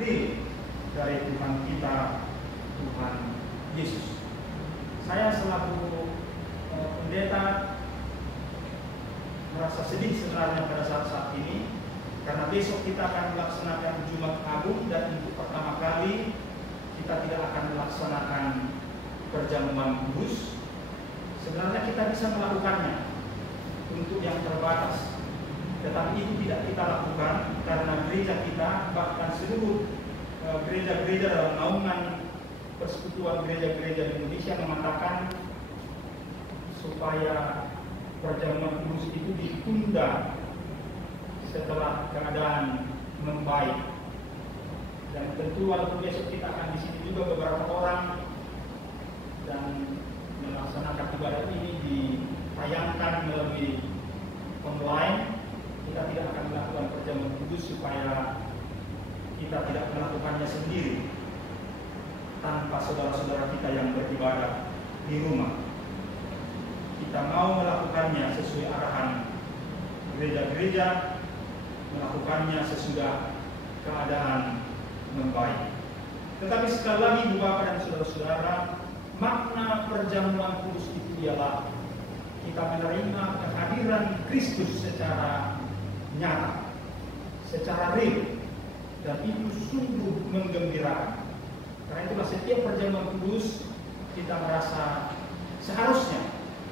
real dari Tuhan kita, Tuhan Yesus. Saya selaku pendeta merasa sedih sebenarnya pada saat-saat ini, karena besok kita akan melaksanakan Jumat Agung, dan untuk pertama kali kita tidak akan melaksanakan perjamuan kudus. Sebenarnya kita bisa melakukannya untuk yang terbatas, tetapi itu tidak kita lakukan karena gereja kita, bahkan seluruh gereja-gereja dalam naungan Persekutuan Gereja-Gereja di Indonesia mengatakan supaya perjamuan kudus itu ditunda setelah keadaan membaik. Dan tentu walaupun besok kita akan di sini juga beberapa orang dan melaksanakan ibadah ini ditayangkan melalui online, kita tidak akan melakukan perjamuan kudus supaya kita tidak melakukannya sendiri tanpa saudara-saudara kita yang beribadah di rumah. Kita mau melakukannya sesuai arahan gereja-gereja, melakukannya sesudah keadaan membaik. Tetapi sekali lagi Bapak dan saudara-saudara, makna perjamuan kudus itu ialah kita menerima kehadiran Kristus secara nyata, secara real, dan itu sungguh menggembirakan. Karena itulah setiap perjamuan kudus kita merasa seharusnya,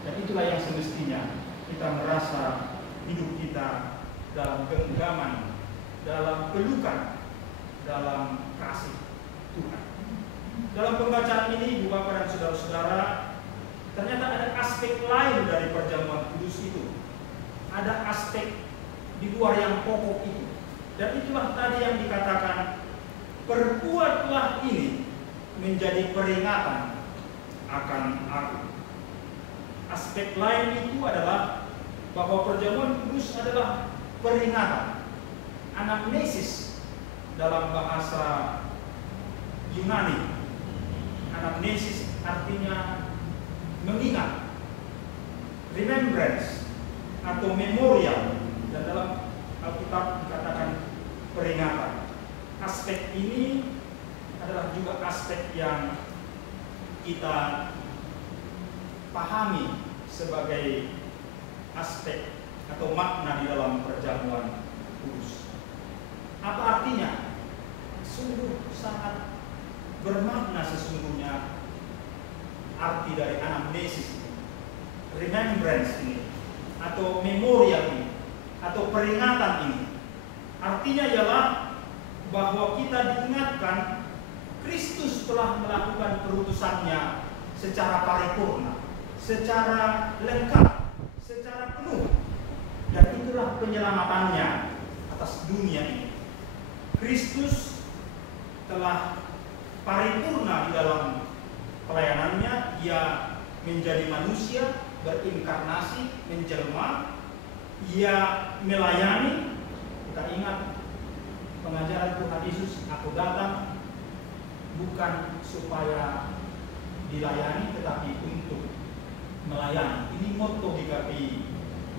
dan itulah yang semestinya, kita merasa hidup kita dalam genggaman, dalam pelukan, dalam kasih Tuhan. Dalam pembacaan ini, Bapak dan saudara-saudara, ternyata ada aspek lain dari perjamuan kudus itu. Ada aspek di luar yang pokok itu. Dan itulah tadi yang dikatakan, perbuatlah ini menjadi peringatan akan aku. Aspek lain itu adalah bahwa perjamuan kudus adalah peringatan, anamnesis dalam bahasa Yunani. Anamnesis artinya mengingat, remembrance atau memorial, dan dalam Alkitab dikatakan peringatan. Aspek ini adalah juga aspek yang kita pahami sebagai aspek atau makna di dalam perjamuan kudus. Apa artinya? Sungguh sangat bermakna sesungguhnya arti dari anamnesis ini, remembrance ini, atau memorial ini, atau peringatan ini. Artinya ialah bahwa kita diingatkan Kristus telah melakukan perutusannya secara paripurna, secara lengkap, secara penuh, dan itulah penyelamatannya atas dunia ini. Kristus telah paripurna di dalam pelayanannya. Ia menjadi manusia, berinkarnasi, menjelma. Ia melayani. Kita ingat pengajaran Tuhan Yesus, aku datang bukan supaya dilayani, tetapi untuk melayani. Ini motto GKPI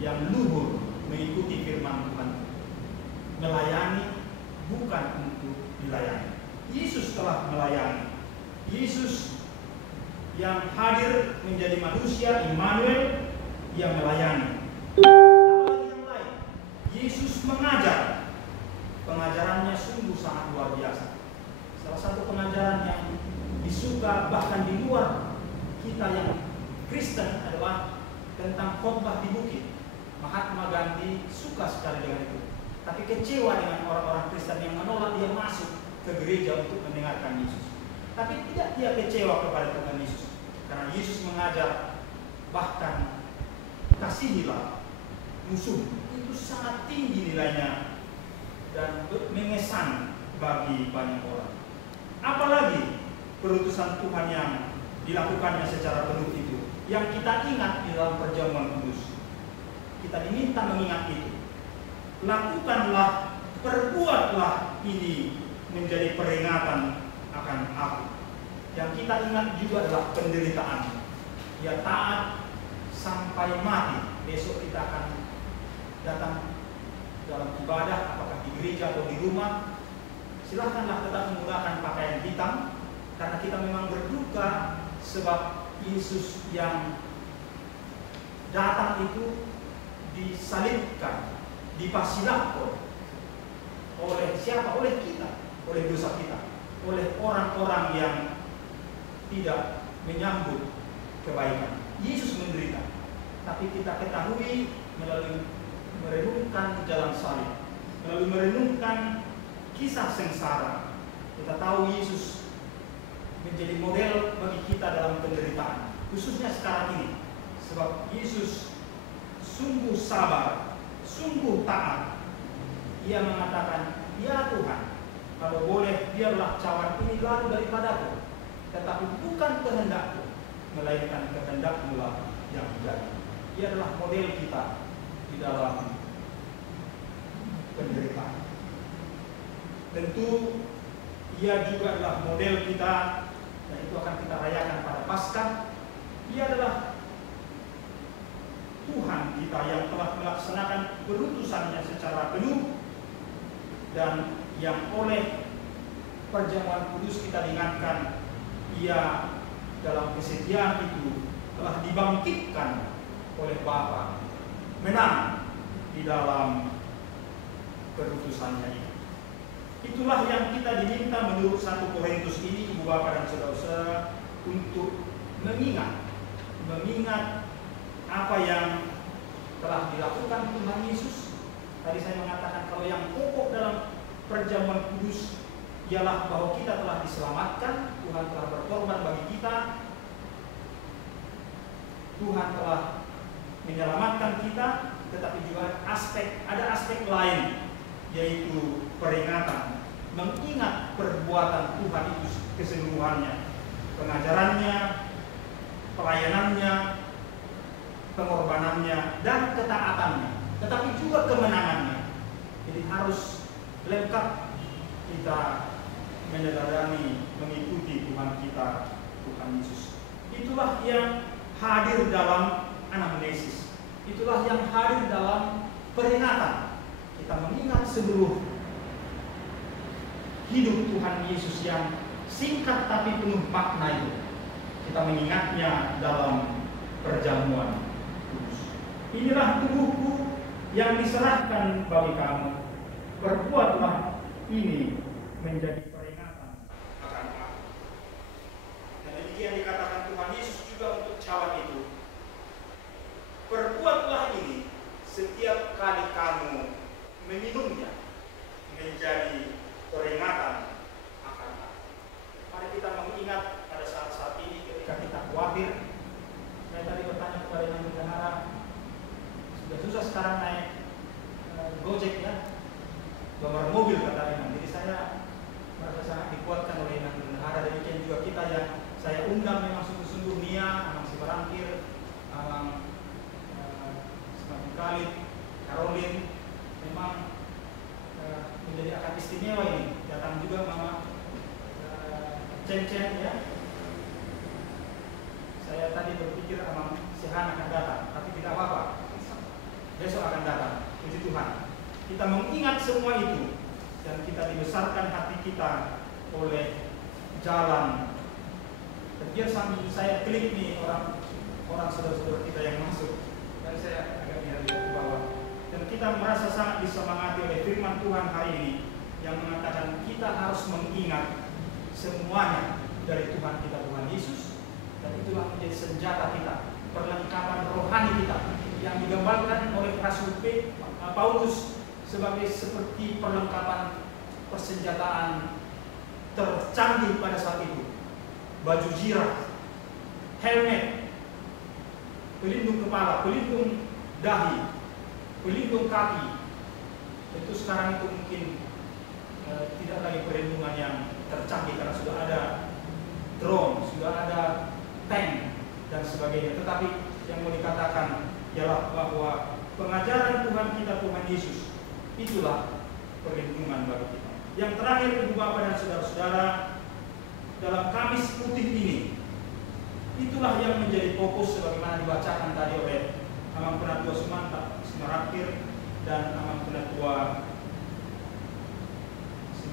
yang luhur mengikuti firman Tuhan. Melayani bukan untuk dilayani. Yesus telah melayani. Yesus yang hadir menjadi manusia, Immanuel, yang melayani. Apalagi yang lain, Yesus mengajar. Pengajarannya sungguh sangat luar biasa. Salah satu pengajaran yang disuka bahkan di luar kita yang Kristen adalah tentang khotbah di bukit. Mahatma Gandhi suka sekali dengan itu, tapi kecewa dengan orang-orang Kristen yang menolak dia masuk ke gereja untuk mendengarkan Yesus. Tapi tidak dia kecewa kepada Tuhan Yesus, karena Yesus mengajar bahkan kasihilah musuh. Itu sangat tinggi nilainya dan mengesan bagi banyak orang. Apalagi perutusan Tuhan yang dilakukannya secara penuh itu, yang kita ingat di dalam perjamuan kudus. Kita diminta mengingat itu. Lakukanlah, perbuatlah ini menjadi peringatan akan aku. Yang kita ingat juga adalah penderitaan. Dia taat sampai mati. Besok kita akan datang dalam ibadah, apakah di gereja atau di rumah, Silahkanlah tetap menggunakan pakaian hitam, karena kita memang berduka sebab Yesus yang datang itu disalibkan, dipasilakkan oleh siapa? Oleh kita, oleh dosa kita, oleh orang-orang yang tidak menyambut kebaikan. Yesus menderita, tapi kita ketahui melalui merenungkan jalan salib, melalui merenungkan kisah sengsara, kita tahu Yesus menjadi model bagi kita dalam penderitaan, khususnya sekarang ini. Sebab Yesus sungguh sabar, sungguh taat. Ia mengatakan, ya Tuhan, kalau boleh biarlah cawan ini lalu daripadaku, tetapi bukan kehendakku, melainkan kehendak-Mu lah yang jadi. Ia adalah model kita di dalam penderitaan. Tentu ia juga adalah model kita, dan itu akan kita rayakan pada Paskah. Ia adalah Tuhan kita yang telah melaksanakan perutusannya secara penuh, dan yang oleh perjamuan kudus kita diingatkan, ia dalam kesetiaan itu telah dibangkitkan oleh Bapa, menang di dalam perutusannya ini. Itulah yang kita diminta menurut 1 Korintus ini, Ibu Bapak dan Saudara-saudara, untuk mengingat apa yang telah dilakukan Tuhan Yesus. Tadi saya mengatakan kalau yang pokok dalam perjamuan kudus ialah bahwa kita telah diselamatkan, Tuhan telah berkorban bagi kita, Tuhan telah menyelamatkan kita, tetapi juga ada aspek lain, yaitu peringatan, mengingat perbuatan Tuhan itu keseluruhannya, pengajarannya, pelayanannya, pengorbanannya, dan ketaatannya, tetapi juga kemenangannya. Jadi harus lengkap kita meneladani, mengikuti Tuhan kita, Tuhan Yesus. Itulah yang hadir dalam anamnesis, itulah yang hadir dalam peringatan. Kita mengingat seluruh hidup Tuhan Yesus yang singkat tapi penuh makna itu. Kita mengingatnya dalam perjamuan kudus. Inilah tubuhku yang diserahkan bagi kamu. Perbuatlah ini menjadi peringatan akan aku. Dan demikian dikatakan Tuhan Yesus juga untuk cawan itu. Perbuatlah ini setiap kali kamu meminumnya, menjadi peringatan akan aku. Mari kita mengingat pada saat-saat ini ketika kita khawatir. Saya tadi bertanya kepada Yang Bendahara, sudah susah sekarang naik Gojek ya, nomor mobil kata Imam. Jadi saya merasa sangat dikuatkan oleh Yang Bendahara. Demikian juga kita yang saya undang memang sungguh-sungguh Nia, Amang Sibarangkir, Amang Semakin Khalid, Caroline, memang menjadi akan istimewa ini. Datang juga Mama Cen-Cen ya. Saya tadi berpikir Amang Sehan akan datang, tapi tidak apa-apa. Besok akan datang. Puji Tuhan. Kita mengingat semua itu, dan kita dibesarkan hati kita oleh jalan. Dan biar sambil saya klik nih orang saudara-saudara kita yang masuk, dan saya agak lihat ke bawah. Dan kita merasa sangat disemangati oleh firman Tuhan hari ini yang mengatakan kita harus mengingat semuanya dari Tuhan kita, Tuhan Yesus. Dan itulah menjadi senjata kita, perlengkapan rohani kita yang digambarkan oleh Rasul Paulus seperti perlengkapan persenjataan tercanggih pada saat itu. Baju zirah, helmet, pelindung kepala, pelindung dahi, pelindung kaki. Itu sekarang itu mungkin tidak lagi perlindungan yang tercanggih karena sudah ada drone, sudah ada tank dan sebagainya. Tetapi yang mau dikatakan ialah bahwa pengajaran Tuhan kita, Tuhan Yesus, itulah perlindungan bagi kita. Yang terakhir, Ibu Bapak dan Saudara-saudara, dalam Kamis Putih ini, itulah yang menjadi fokus sebagaimana dibacakan tadi oleh Amang Penatua Semarakir dan Amang Penatua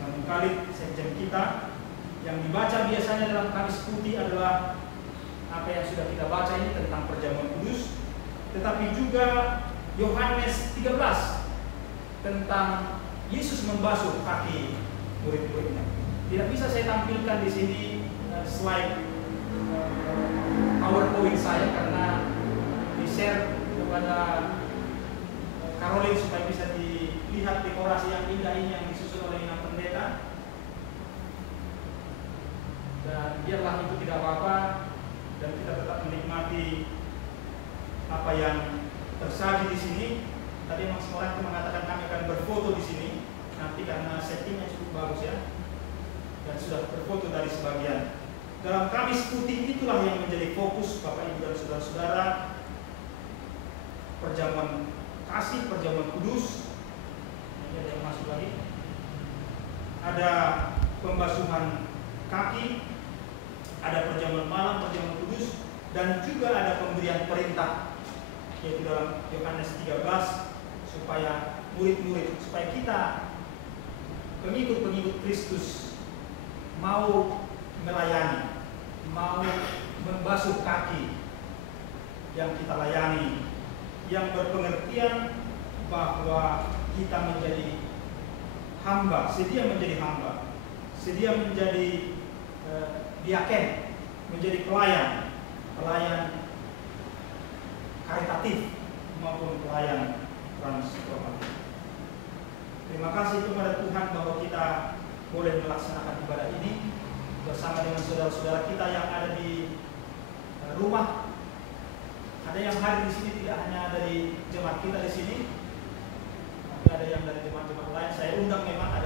Namun Khalid sekjen kita yang dibaca biasanya dalam Kamis Putih adalah apa yang sudah kita baca ini tentang perjamuan kudus, tetapi juga Yohanes 13 tentang Yesus membasuh kaki murid-muridnya. Tidak bisa saya tampilkan di sini slide PowerPoint saya karena di-share kepada Caroline supaya bisa dilihat dekorasi yang indah ini yang disusun oleh Ina Pendeta. Dan biarlah itu tidak apa-apa dan kita tetap menikmati apa yang tersaji di sini. Tadi Mas Moran mengatakan kami akan berfoto di sini nanti karena settingnya cukup bagus ya, dan sudah berfoto dari sebagian. Dalam Kamis Putih itulah yang menjadi fokus Bapak Ibu dan saudara-saudara, perjamuan kasih, perjamuan kudus. Ini ada yang masuk lagi. Ada pembasuhan kaki, ada perjamuan malam, perjamuan kudus, dan juga ada pemberian perintah, yaitu dalam Yohanes 13, supaya murid-murid, supaya kita pengikut-pengikut Kristus mau melayani, mau membasuh kaki yang kita layani, yang berpengertian bahwa kita menjadi hamba, sedia menjadi hamba, sedia menjadi diaken, menjadi pelayan karitatif maupun pelayan transformatif. Terima kasih kepada Tuhan bahwa kita boleh melaksanakan ibadah ini bersama dengan saudara-saudara kita yang ada di rumah. Ada yang hadir di sini tidak hanya dari jemaat kita di sini, tapi ada yang dari jemaat-jemaat lain. Saya undang memang ada